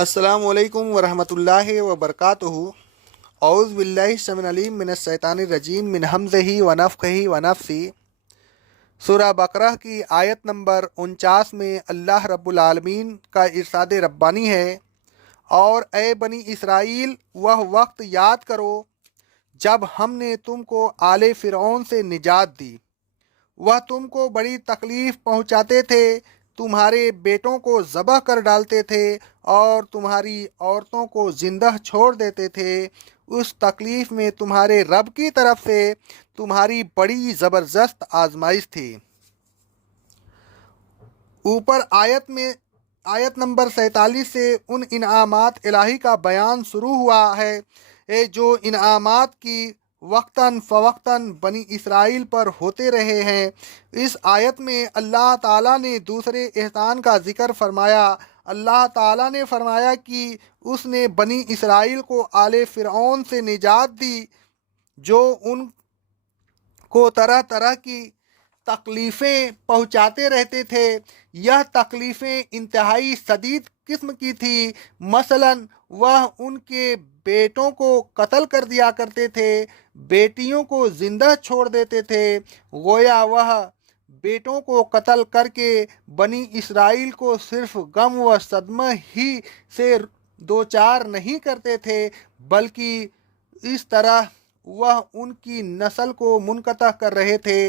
السلام علیکم ورحمۃ اللہ وبرکاتہ۔ اعوذ باللہ السمیع العلیم من الشیطان الرجیم من ہمزہ ونفخہ ونفثہ۔ سورہ بقرہ کی آیت نمبر 49 میں اللہ رب العالمین کا ارشاد ربانی ہے، اور اے بنی اسرائیل وہ وقت یاد کرو جب ہم نے تم کو آل فرعون سے نجات دی۔ وہ تم کو بڑی تکلیف پہنچاتے تھے، تمہارے بیٹوں کو ذبح کر ڈالتے تھے اور تمہاری عورتوں کو زندہ چھوڑ دیتے تھے۔ اس تکلیف میں تمہارے رب کی طرف سے تمہاری بڑی زبردست آزمائش تھی۔ اوپر آیت نمبر 47 سے ان انعامات الہی کا بیان شروع ہوا ہے جو انعامات کی وقتاً فوقتاً بنی اسرائیل پر ہوتے رہے ہیں۔ اس آیت میں اللہ تعالیٰ نے دوسرے احسان کا ذکر فرمایا۔ اللہ تعالیٰ نے فرمایا کہ اس نے بنی اسرائیل کو آل فرعون سے نجات دی، جو ان کو طرح طرح کی تکلیفیں پہنچاتے رہتے تھے۔ یہ تکلیفیں انتہائی شدید قسم کی تھی۔ مثلاً وہ ان کے بیٹوں کو قتل کر دیا کرتے تھے، بیٹیوں کو زندہ چھوڑ دیتے تھے۔ گویا وہ بیٹوں کو قتل کر کے بنی اسرائیل کو صرف غم و صدمہ ہی سے دوچار نہیں کرتے تھے، بلکہ اس طرح وہ ان کی نسل کو منقطع کر رہے تھے۔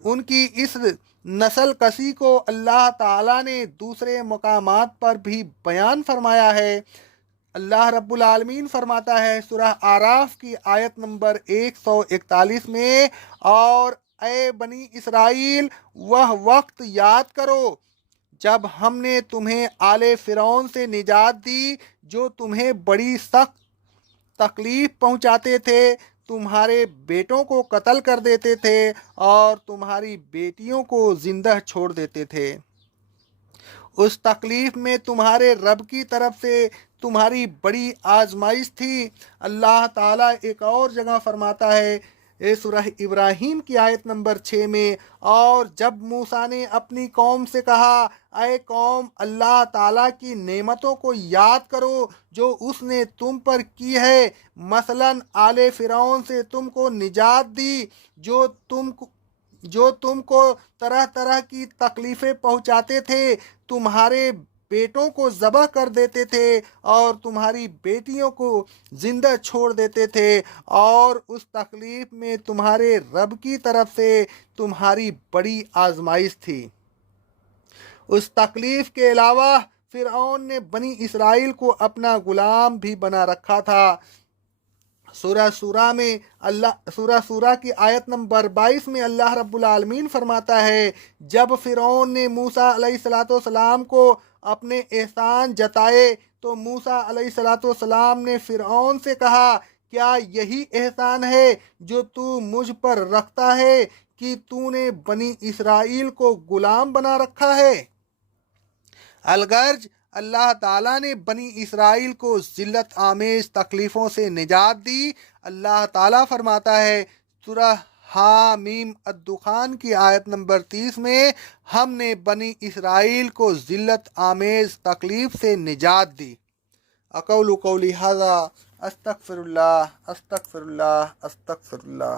ان کی اس نسل کشی کو اللہ تعالیٰ نے دوسرے مقامات پر بھی بیان فرمایا ہے۔ اللہ رب العالمین فرماتا ہے سورہ اعراف کی آیت نمبر 141 میں، اور اے بنی اسرائیل وہ وقت یاد کرو جب ہم نے تمہیں آل فرعون سے نجات دی، جو تمہیں بڑی سخت تکلیف پہنچاتے تھے، تمہارے بیٹوں کو قتل کر دیتے تھے اور تمہاری بیٹیوں کو زندہ چھوڑ دیتے تھے۔ اس تکلیف میں تمہارے رب کی طرف سے تمہاری بڑی آزمائش تھی۔ اللہ تعالیٰ ایک اور جگہ فرماتا ہے سورہ ابراہیم کی آیت نمبر 6 میں، اور جب موسیٰ نے اپنی قوم سے کہا، اے قوم، اللہ تعالیٰ کی نعمتوں کو یاد کرو جو اس نے تم پر کی ہے، مثلاً آل فرعون سے تم کو نجات دی، جو تم کو طرح طرح کی تکلیفیں پہنچاتے تھے، تمہارے بیٹوں کو ذبح کر دیتے تھے اور تمہاری بیٹیوں کو زندہ چھوڑ دیتے تھے، اور اس تکلیف میں تمہارے رب کی طرف سے تمہاری بڑی آزمائش تھی۔ اس تکلیف کے علاوہ فرعون نے بنی اسرائیل کو اپنا غلام بھی بنا رکھا تھا۔ سورہ سورہ کی آیت نمبر 22 میں اللہ رب العالمین فرماتا ہے، جب فرعون نے موسیٰ علیہ السلام کو اپنے احسان جتائے تو موسیٰ علیہ السلام نے فرعون سے کہا، کیا یہی احسان ہے جو تو مجھ پر رکھتا ہے کہ تو نے بنی اسرائیل کو غلام بنا رکھا ہے؟ الغرض اللہ تعالیٰ نے بنی اسرائیل کو ذلت آمیز تکلیفوں سے نجات دی۔ اللہ تعالیٰ فرماتا ہے سورہ حامیم الدخان کی آیت نمبر 30 میں، ہم نے بنی اسرائیل کو ذلت آمیز تکلیف سے نجات دی۔ اقول قولی ھذا استغفر اللہ استغفر اللہ استغفر اللہ۔